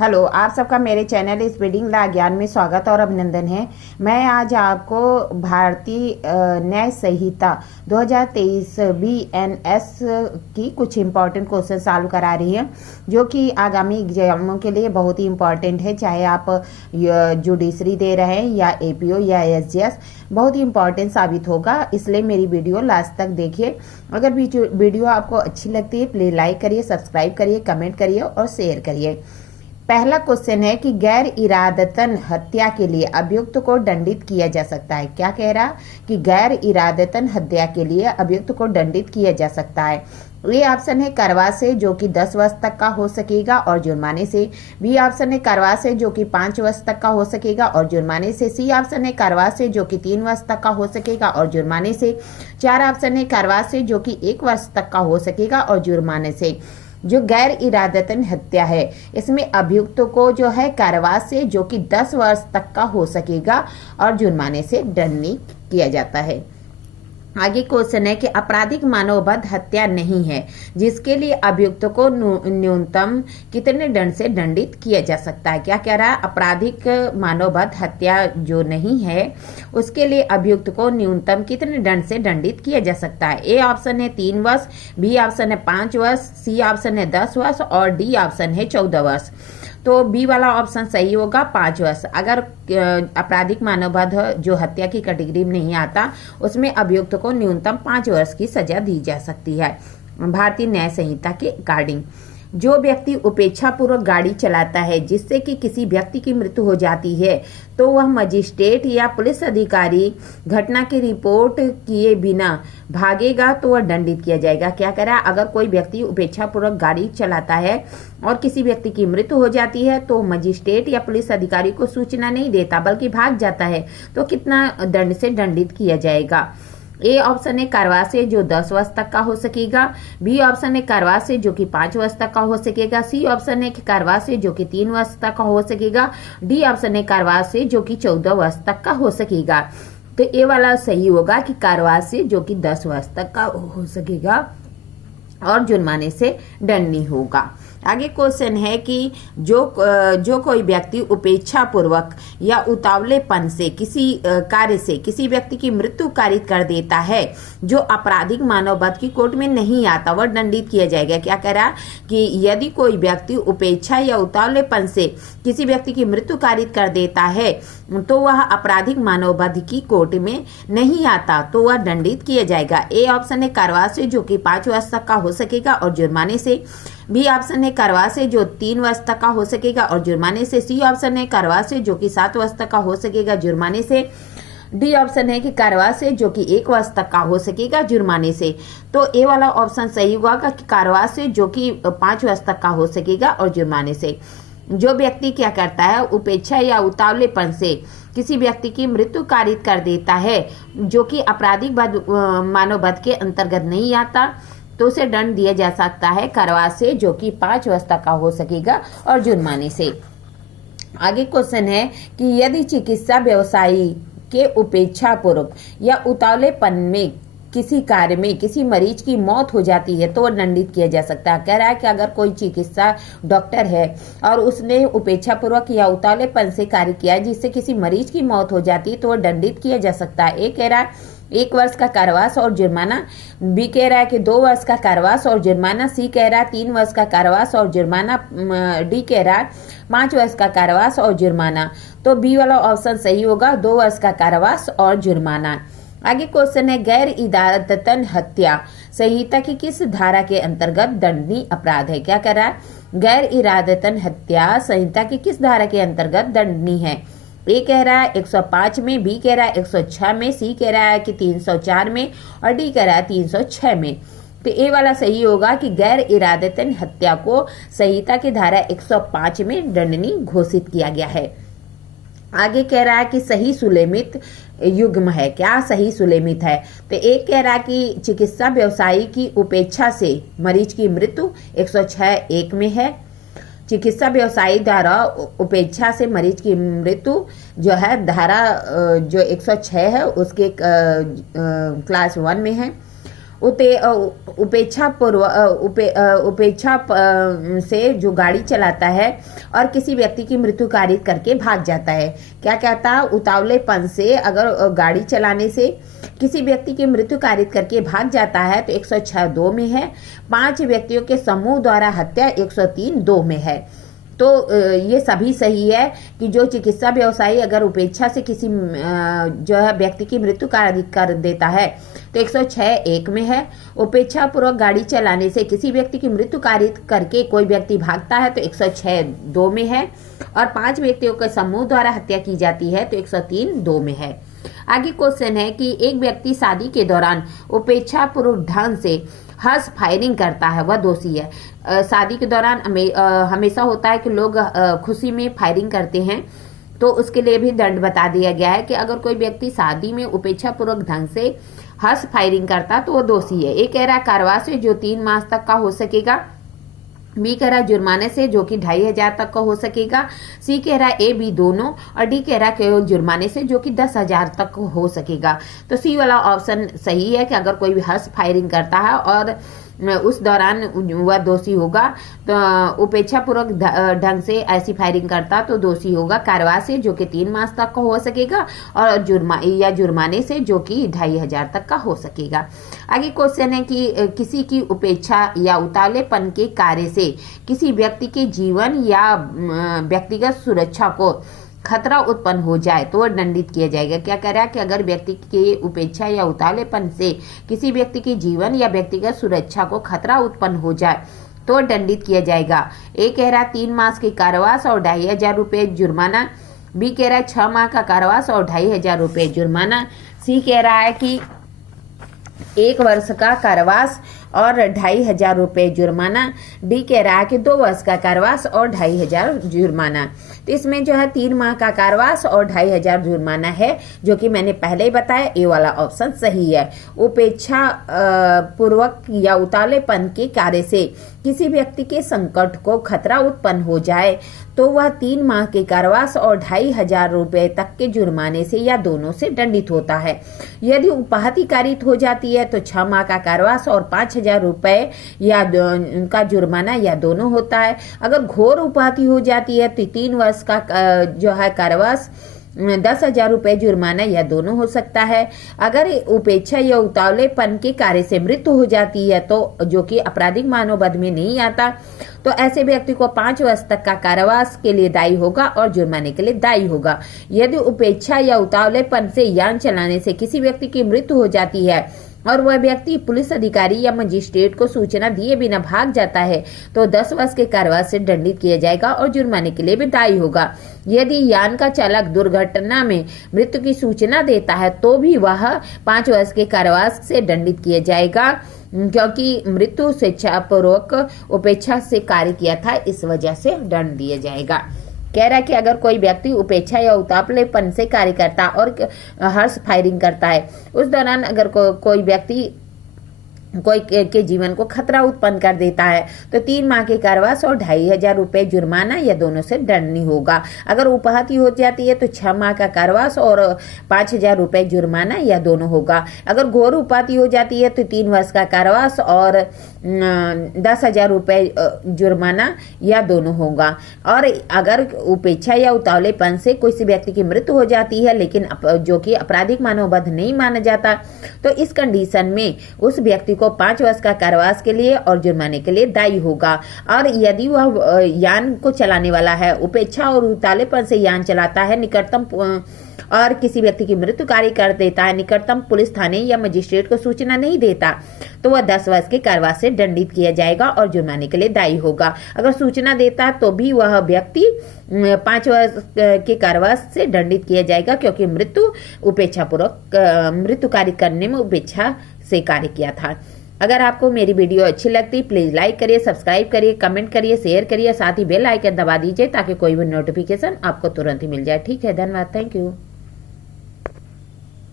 Hello, आप सबका मेरे चैनल स्पीडिंग ला ज्ञान में स्वागत और अभिनंदन है। मैं आज आपको भारतीय न्याय संहिता 2023 BNS की कुछ इम्पॉर्टेंट क्वेश्चन सॉल्व करा रही है, जो कि आगामी एग्जामों के लिए बहुत ही इम्पॉर्टेंट है। चाहे आप जुडिशरी दे रहे हैं या APO या SGS, बहुत ही इम्पॉर्टेंट साबित होगा। इसलिए मेरी वीडियो लास्ट तक देखिए। अगर वीडियो आपको अच्छी लगती है प्लीज़ लाइक करिए, सब्सक्राइब करिए, कमेंट करिए और शेयर करिए। पहला क्वेश्चन है कि गैर इरादतन हत्या के लिए अभियुक्त को दंडित किया जा सकता है। क्या कह रहा कि गैर इरादतन हत्या के लिए अभियुक्त को दंडित किया जा सकता है। ये ऑप्शन है करवा से, जो कि 10 वर्ष तक का हो सकेगा और जुर्माने से। बी ऑप्शन है करवा से, जो कि 5 वर्ष तक का हो सकेगा और जुर्माने से। सी ऑप्शन है करवा से, जो कि 3 वर्ष तक का हो सकेगा और जुर्माने से। 4 ऑप्शन है करवा से, जो कि 1 वर्ष तक का हो सकेगा और जुर्माने से। जो गैर इरादतन हत्या है, इसमें अभियुक्त को जो है कारावास से, जो कि 10 वर्ष तक का हो सकेगा और जुर्माने से दंडित किया जाता है। आगे क्वेश्चन है कि आपराधिक मानवबद्ध हत्या नहीं है, जिसके लिए अभियुक्त को न्यूनतम कितने दंड से दंडित किया जा सकता है। क्या कह रहा है, आपराधिक मानवबद्ध हत्या जो नहीं है उसके लिए अभियुक्त को न्यूनतम कितने दंड से दंडित किया जा सकता है। ए ऑप्शन है 3 वर्ष, बी ऑप्शन है 5 वर्ष, सी ऑप्शन है 10 वर्ष और डी ऑप्शन है 14 वर्ष। तो बी वाला ऑप्शन सही होगा, 5 वर्ष। अगर आपराधिक मानवबद्ध जो हत्या की कैटेगरी में नहीं आता, उसमें अभियुक्त को न्यूनतम 5 वर्ष की सजा दी जा सकती है भारतीय न्याय संहिता के अकॉर्डिंग। जो व्यक्ति उपेक्षापूर्वक गाड़ी चलाता है जिससे कि किसी व्यक्ति की मृत्यु हो जाती है, तो वह मजिस्ट्रेट या पुलिस अधिकारी घटना की रिपोर्ट किए बिना भागेगा तो वह दंडित किया जाएगा। क्या कह रहा है, अगर कोई व्यक्ति उपेक्षापूर्वक गाड़ी चलाता है और किसी व्यक्ति की मृत्यु हो जाती है तो मजिस्ट्रेट या पुलिस अधिकारी को सूचना नहीं देता बल्कि भाग जाता है, तो कितना दंड से दंडित किया जाएगा। ए ऑप्शन है कारवा से, जो 10 वर्ष तक का हो सकेगा। बी ऑप्शन है कारवा से, जो कि 5 वर्ष तक का हो सकेगा। सी ऑप्शन है कि कारवा से, जो कि 3 वर्ष तक का हो सकेगा। डी ऑप्शन है कारवा से, जो कि 14 वर्ष तक का हो सकेगा। तो ए वाला सही होगा कि कारवा से, जो कि 10 वर्ष तक का हो सकेगा और जुर्माने से दंडनीय होगा। आगे क्वेश्चन है कि जो कोई व्यक्ति उपेक्षा पूर्वक या उतावलेपन से किसी कार्य से किसी व्यक्ति की मृत्यु कारित कर देता है जो आपराधिक मानवबद्ध की कोर्ट में नहीं आता, वह दंडित किया जाएगा। क्या कह रहा कि यदि कोई व्यक्ति उपेक्षा या उतावलेपन से किसी व्यक्ति की मृत्यु कारित कर देता है तो वह आपराधिक मानवबद्ध की कोर्ट में नहीं आता, तो वह दंडित किया जाएगा। ए ऑप्शन है कारवा से, जो कि 5 वर्ष तक का हो सकेगा और जुर्माने से। बी ऑप्शन है कारवा से, जो 3 वर्ष तक का हो सकेगा और जुर्माने से। सी ऑप्शन है कारवा से, जो कि 7 वर्ष तक का हो सकेगा जुर्माने से। डी ऑप्शन है कि कारवा से, जो कि 1 वर्ष तक का हो सकेगा जुर्माने से। तो ए वाला ऑप्शन सही होगा कि कारवा से, जो कि 5 वर्ष तक का हो सकेगा और जुर्माने से। जो व्यक्ति क्या करता है, उपेक्षा या उतावलेपन से किसी व्यक्ति की मृत्यु कारित कर देता है जो कि आपराधिक मानवबद्ध के अंतर्गत नहीं आता, तो उसे दंड दिया जा सकता है कारवा से, जो कि 5 वर्ष तक का हो सकेगा और जुर्माने से। आगे क्वेश्चन है कि यदि चिकित्सा व्यवसायी के उपेक्षापूर्वक या उतावलेपन में किसी कार्य में किसी मरीज की मौत हो जाती है तो वह दंडित किया जा सकता है। कह रहा है कि अगर कोई चिकित्सा डॉक्टर है और उसने उपेक्षापूर्वक या उतावलेपन से कार्य किया जिससे किसी मरीज की मौत हो जाती है तो वह दंडित किया जा सकता है। ए कह रहा है 1 वर्ष का कारावास और जुर्माना। बी कह रहा है कि 2 वर्ष का कारावास और जुर्माना। सी कह रहा है 3 वर्ष का कारावास और जुर्माना। डी कह रहा है 5 वर्ष का कारावास और जुर्माना। तो बी वाला ऑप्शन सही होगा, 2 वर्ष का कारावास और जुर्माना। आगे क्वेश्चन है गैर इरादतन हत्या संहिता की किस धारा के अंतर्गत दंडनीय अपराध है। क्या कह रहा है, गैर इरादतन हत्या संहिता की किस धारा के अंतर्गत दंडनीय है। ए कह रहा है 105 में, बी कह रहा है 106 में, सी कह रहा है कि 304 में और डी कह रहा है 306 में। तो ए वाला सही होगा कि गैर इरादतन हत्या को संहिता की धारा 105 में दंडनीय घोषित किया गया है। आगे कह रहा है कि सही सुलेमित युग्म है। क्या सही सुलेमित है, तो एक कह रहा है कि चिकित्सा व्यवसायी की उपेक्षा से मरीज की मृत्यु 106(1) में है। चिकित्सा व्यवसायी द्वारा उपेक्षा से मरीज की मृत्यु जो है धारा जो 106 है उसके क्लास 1 में है। उपेक्षा से जो गाड़ी चलाता है और किसी व्यक्ति की मृत्यु कारित करके भाग जाता है। क्या कहता है? उतावलेपन से अगर गाड़ी चलाने से किसी व्यक्ति की मृत्यु कारित करके भाग जाता है तो 106(2) में है। 5 व्यक्तियों के समूह द्वारा हत्या 103(2) में है। तो ये सभी सही है कि जो चिकित्सा व्यवसायी अगर उपेक्षा से किसी जो है व्यक्ति की मृत्यु कर देता है तो 106(1) में है। उपेक्षा पूर्वक गाड़ी चलाने से किसी व्यक्ति की मृत्यु कारित करके कोई व्यक्ति भागता है तो 106(2) में है। और 5 व्यक्तियों के समूह द्वारा हत्या की जाती है तो 103(2) में है। आगे क्वेश्चन है कि एक व्यक्ति शादी के दौरान उपेक्षा पूर्वक ढंग से हर्ष फायरिंग करता है, वह दोषी है। शादी के दौरान हमेशा होता है कि लोग खुशी में फायरिंग करते हैं, तो उसके लिए भी दंड बता दिया गया है कि अगर कोई व्यक्ति शादी में उपेक्षा पूर्वक ढंग से हर्ष फायरिंग करता तो वो दोषी है। ए कह रहा है कारावास से जो 3 मास तक का हो सकेगा। बी कह रहा जुर्माने से जो कि 2500 तक का हो सकेगा। सी कह रहा ए बी दोनों। और डी कह रहा केवल जुर्माने से जो कि 10,000 तक हो सकेगा। तो सी वाला ऑप्शन सही है कि अगर कोई भी हर्ष फायरिंग करता है और उस दौरान वह दोषी होगा, तो उपेक्षा पूर्वक ढंग से ऐसी फायरिंग करता तो दोषी होगा कारावास से जो कि 3 मास तक का हो सकेगा और जुर्माने से जो कि 2500 तक का हो सकेगा। आगे क्वेश्चन है कि किसी की उपेक्षा या उतावलेपन के कार्य से किसी व्यक्ति के जीवन या व्यक्तिगत सुरक्षा को खतरा उत्पन्न हो जाए तो वह दंडित किया जाएगा। क्या कह रहा है कि अगर व्यक्ति की उपेक्षा या उतावलेपन से किसी व्यक्ति के जीवन या व्यक्तिगत सुरक्षा को खतरा उत्पन्न हो जाए तो दंडित किया जाएगा। ए कह रहा 3 मास के कारावास और 2500 रुपये जुर्माना। बी कह रहा है 6 माह का कारावास और 2500 रुपये जुर्माना। सी कह रहा है कि 1 वर्ष का कारावास और 2500 रुपये जुर्माना। डी कह रहा है कि 2 वर्ष का कारावास और 2500 जुर्माना। तो इसमें जो है 3 माह का कारावास और 2500 जुर्माना है, जो कि मैंने पहले ही बताया ए वाला ऑप्शन सही है। उपेक्षा पूर्वक या उतावलेपन के कार्य से किसी व्यक्ति के संकट को खतरा उत्पन्न हो जाए तो वह 3 माह के कारावास और 2500 रुपये तक के जुर्माने से या दोनों से दंडित होता है। यदि उपाहति कारित हो जाती है तो 6 माह का कारावास और 5000 रुपये या उनका जुर्माना या दोनों होता है। अगर घोर उपाहति हो जाती है तो 3 वर्ष का जो है कारावास, 10,000 रुपये जुर्माना या दोनों हो सकता है। अगर उपेक्षा या उतावलेपन के कार्य से मृत्यु हो जाती है तो जो कि आपराधिक मानववध में नहीं आता, तो ऐसे व्यक्ति को 5 वर्ष तक का कारावास के लिए दायी होगा और जुर्माने के लिए दायी होगा। यदि उपेक्षा या उतावलेपन से यान चलाने से किसी व्यक्ति की मृत्यु हो जाती है और वह व्यक्ति पुलिस अधिकारी या मजिस्ट्रेट को सूचना दिए बिना भाग जाता है तो 10 वर्ष के कारावास से दंडित किया जाएगा और जुर्माने के लिए भी दायी होगा। यदि यान का चालक दुर्घटना में मृत्यु की सूचना देता है तो भी वह 5 वर्ष के कारावास से दंडित किया जाएगा, क्योंकि मृत्यु स्वेच्छापूर्वक उपेक्षा से कार्य किया था, इस वजह से दंड दिया जाएगा। कह रहा है कि अगर कोई व्यक्ति उपेक्षा या उतावलेपन से कार्य करता और हर्ष फायरिंग करता है, उस दौरान अगर कोई व्यक्ति कोई के जीवन को खतरा उत्पन्न कर देता है तो 3 माह के कारावास और 2500 रुपये जुर्माना या दोनों से दंडनीय होगा। अगर उपाहति हो जाती है तो 6 माह का कारावास और 5000 रुपये जुर्माना या दोनों होगा। अगर घोर उपाहति हो जाती है तो 3 वर्ष का कारावास और 10,000 रुपये जुर्माना या दोनों होगा। और अगर उपेक्षा या उतावलेपन से किसी व्यक्ति की मृत्यु हो जाती है लेकिन जो कि आपराधिक मानववध नहीं माना जाता, तो इस कंडीशन में उस व्यक्ति को 5 वर्ष का कारावास के लिए और जुर्माने के लिए दायी होगा। और यदि वह यान को चलाने वाला है, उपेक्षा और उतावलेपन से यान चलाता है, निकटतम और किसी व्यक्ति की मृत्यु कार्य कर देता है, निकटतम पुलिस थाने या मजिस्ट्रेट को सूचना नहीं देता, तो वह 10 वर्ष के कारावास से दंडित किया जाएगा और जुर्माने के लिए दायी होगा। अगर सूचना देता है तो भी वह व्यक्ति 5 वर्ष के कारावास से दंडित किया जाएगा, क्योंकि मृत्यु कार्य करने में उपेक्षा से कार्य किया था। अगर आपको मेरी वीडियो अच्छी लगती प्लीज लाइक करिए, सब्सक्राइब करिए, कमेंट करिए, शेयर करिए, साथ ही बेल आइकन दबा दीजिए ताकि कोई भी नोटिफिकेशन आपको तुरंत ही मिल जाए। ठीक है, धन्यवाद, थैंक यू।